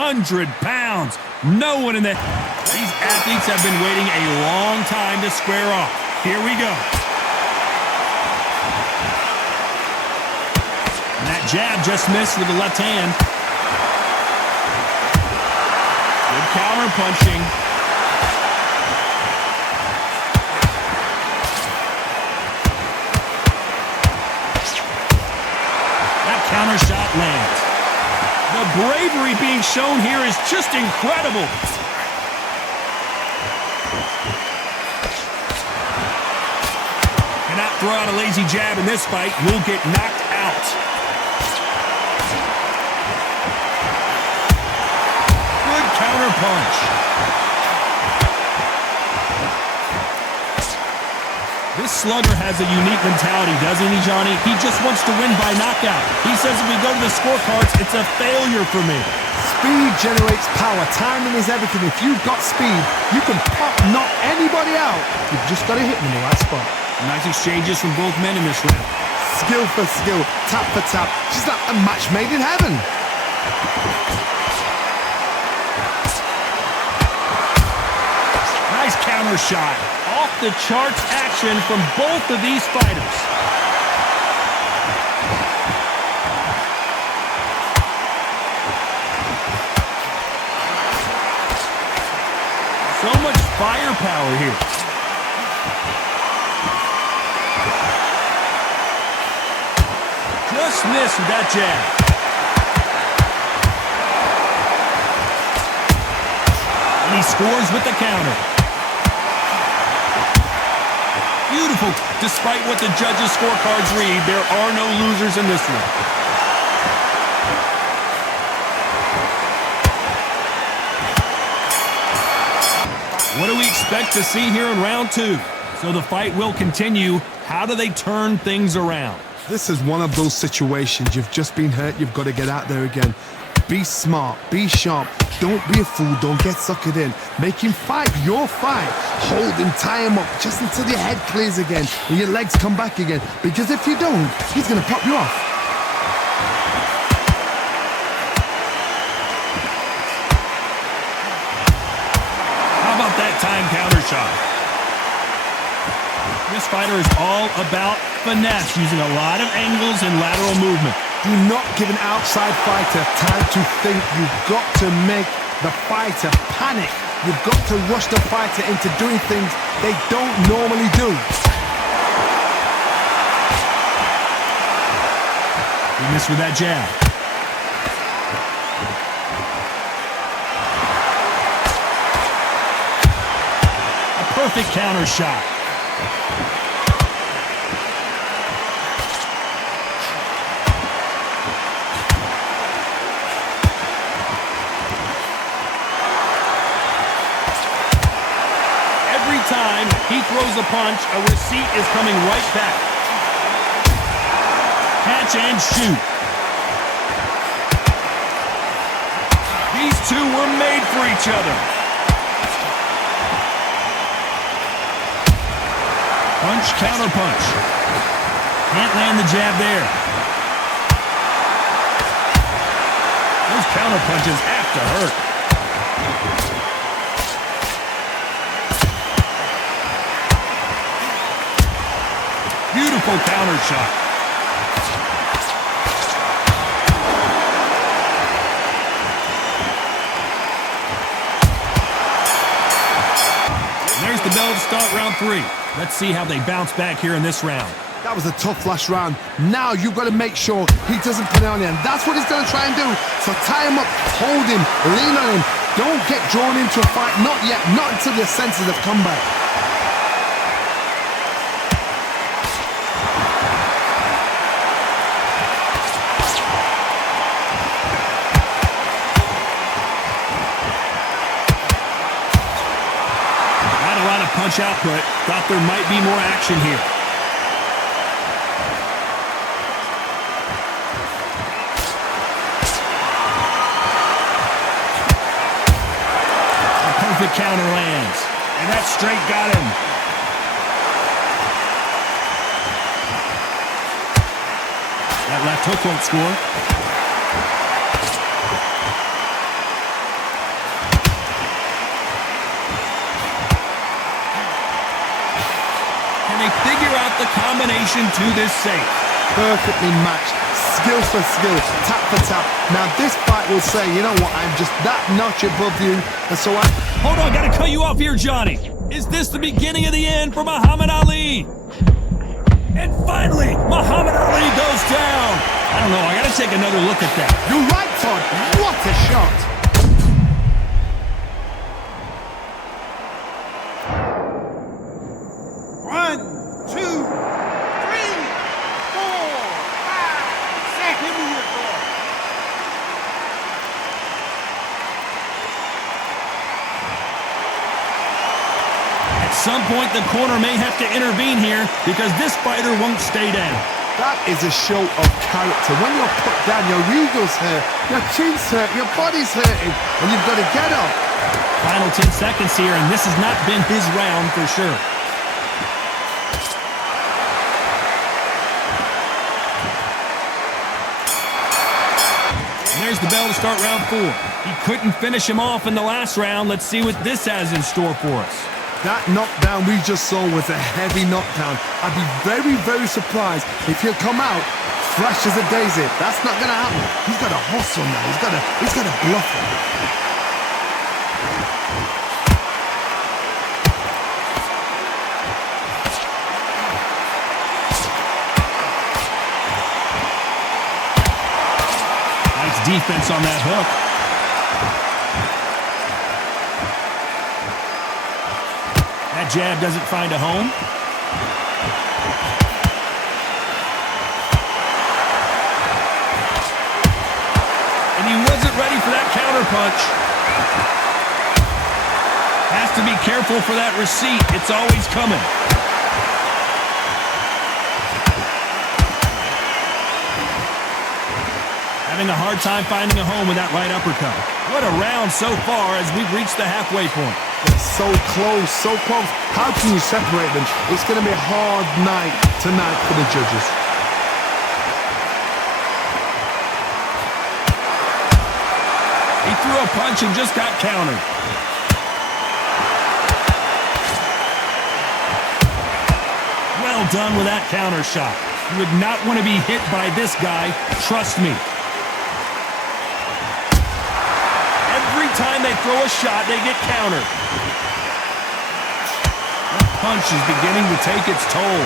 100 pounds. No one in the... These athletes have been waiting a long time to square off. Here we go. And that jab just missed with the left hand. Good counter punching. That counter shot lands. The bravery being shown here is just incredible. Cannot throw out a lazy jab in this fight. Will get knocked out. Good counter punch. This slugger has a unique mentality, doesn't he, Johnny? He just wants to win by knockout. He says if we go to the scorecards, it's a failure for me. Speed generates power. Timing is everything. If you've got speed, you can knock anybody out. You've just got to hit them in the right spot. Nice exchanges from both men in this round. Skill for skill, tap for tap. Just like a match made in heaven. Nice counter shot. Off the charts action from both of these fighters. So much firepower here. Just missed with that jab. And he scores with the counter. Beautiful. Despite what the judges' scorecards read, there are no losers in this one. What do we expect to see here in round two? So the fight will continue. How do they turn things around? This is one of those situations. You've just been hurt. You've got to get out there again. Be smart. Be sharp. Don't be a fool. Don't get suckered in. Make him fight your fight. Hold him, tie him up just until your head clears again and your legs come back again. Because if you don't, he's going to pop you off. How about that time counter shot? This fighter is all about finesse, using a lot of angles and lateral movement. Do not give an outside fighter time to think. You've got to make the fighter panic. You've got to rush the fighter into doing things they don't normally do. He missed with that jab. A perfect counter shot. Time he throws a punch, a receipt is coming right back. Catch and shoot. These two were made for each other. Punch, counter punch. Can't land the jab there. Those counter punches have to hurt. Beautiful counter shot. And there's the bell to start round three. Let's see how they bounce back here in this round. That was a tough last round. Now you've got to make sure he doesn't put it on you. And that's what he's going to try and do. So tie him up, hold him, lean on him. Don't get drawn into a fight. Not yet. Not until your senses have come back. Punch output. Thought there might be more action here. A perfect counter lands. And that straight got him. That left hook won't score. the combination to this safe. Perfectly matched. Skill for skill, tap for tap. Now this fight will say, you know what, I'm just that notch above you, and so I... Hold on, gotta cut you off here, Johnny. Is this the beginning of the end for Muhammad Ali? And finally, Muhammad Ali goes down. I don't know, I gotta take another look at that. You're right, Todd. What a shot. At some point, the corner may have to intervene here because this fighter won't stay down. That is a show of character. When you're put down, your ego's hurt, your chin's hurt, your body's hurting, and you've got to get up. Final 10 seconds here, and this has not been his round for sure. And there's the bell to start round 4. He couldn't finish him off in the last round. Let's see what this has in store for us. That knockdown we just saw was a heavy knockdown. I'd be very, very surprised if he'll come out fresh as a daisy. That's not going to happen. He's got to hustle now. He's got to bluff him. Nice defense on that hook. That jab doesn't find a home. And he wasn't ready for that counter punch. Has to be careful for that receipt. It's always coming. Having a hard time finding a home with that right uppercut. What a round so far as we've reached the halfway point. So close, so close. How can you separate them? It's going to be a hard night tonight for the judges. He threw a punch and just got countered. Well done with that counter shot. You would not want to be hit by this guy, trust me. Every time they throw a shot, they get countered. That punch is beginning to take its toll.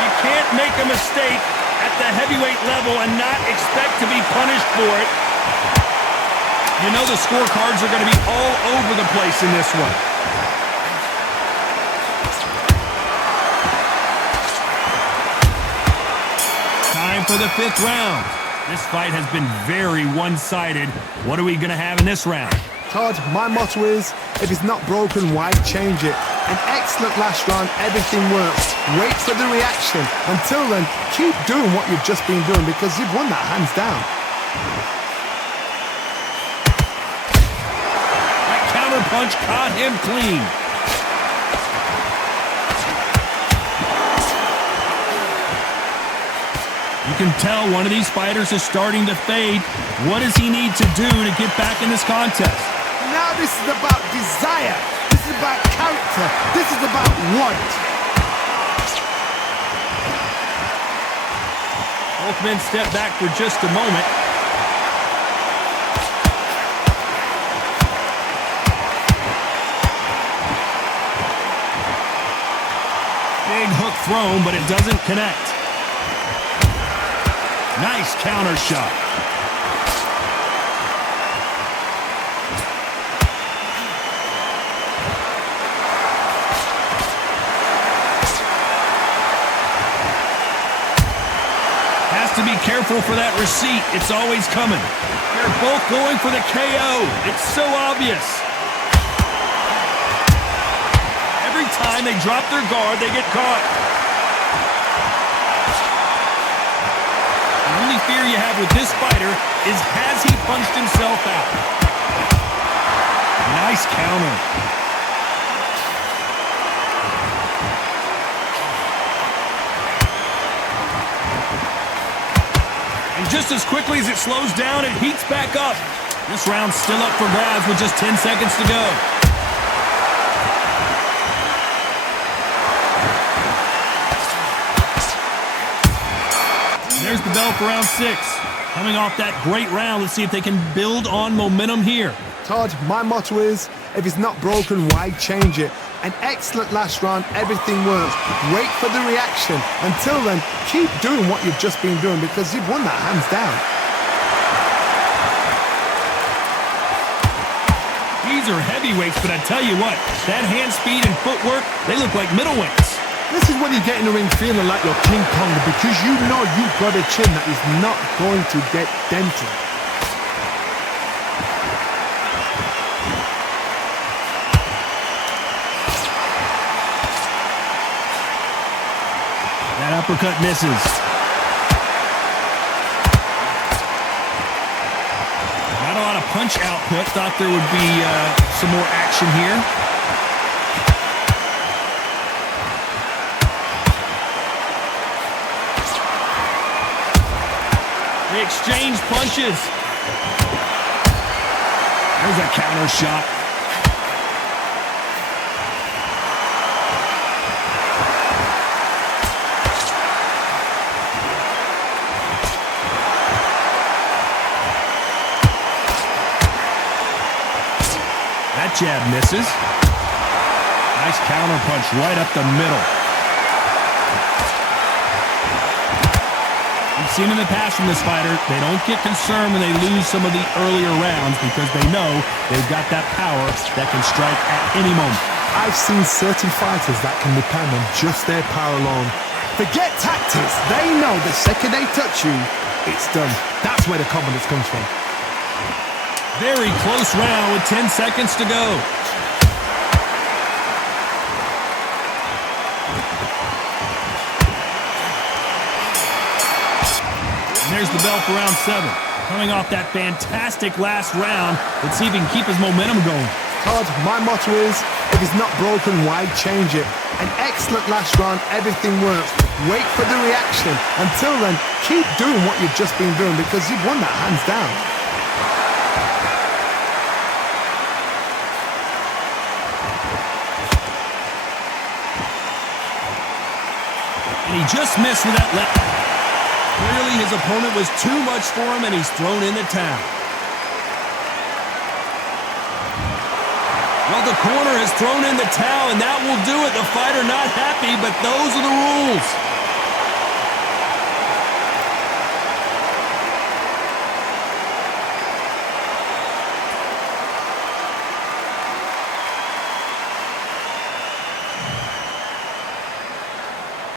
You can't make a mistake at the heavyweight level and not expect to be punished for it. You know the scorecards are going to be all over the place in this one. Time for the 5th round. This fight has been very one-sided. What are we going to have in this round? Todd, my motto is, if it's not broken, why change it? An excellent last round, everything works. Wait for the reaction. Until then, keep doing what you've just been doing because you've won that hands down. That counter punch caught him clean. You can tell one of these fighters is starting to fade. What does he need to do to get back in this contest? Now this is about desire. This is about character. This is about want. Both men step back for just a moment. Big hook thrown, but it doesn't connect. Nice counter shot. Has to be careful for that receipt. It's always coming. They're both going for the KO. It's so obvious. Every time they drop their guard, they get caught. The only fear you have with this fighter is has he punched himself out? Nice counter. And just as quickly as it slows down, it heats back up. This round's still up for grabs with just 10 seconds to go. There's the bell for round 6. Coming off that great round, let's see if they can build on momentum here. Todd, my motto is, if it's not broken, why change it? An excellent last round, everything works. Wait for the reaction. Until then, keep doing what you've just been doing because you've won that hands down. These are heavyweights, but I tell you what, that hand speed and footwork, they look like middleweights. This is when you get in the ring feeling like you're King Kong because you know you've got a chin that is not going to get dented. That uppercut misses. Not a lot of punch output. Thought there would be some more action here. They exchange punches. There's a counter shot. That jab misses. Nice counter punch right up the middle. We've seen in the past from this fighter, they don't get concerned when they lose some of the earlier rounds because they know they've got that power that can strike at any moment. I've seen certain fighters that can depend on just their power alone. Forget tactics. They know the second they touch you, it's done. That's where the confidence comes from. Very close round with 10 seconds to go. And there's the bell for round 7. Coming off that fantastic last round, let's see if he can keep his momentum going. Todd, my motto is, if it's not broken, why change it? An excellent last round, everything works. Wait for the reaction. Until then, keep doing what you've just been doing because you've won that hands down. And he just missed with that left. Clearly his opponent was too much for him and he's thrown in the towel. Well, the corner has thrown in the towel and that will do it. The fighter not happy, but those are the rules.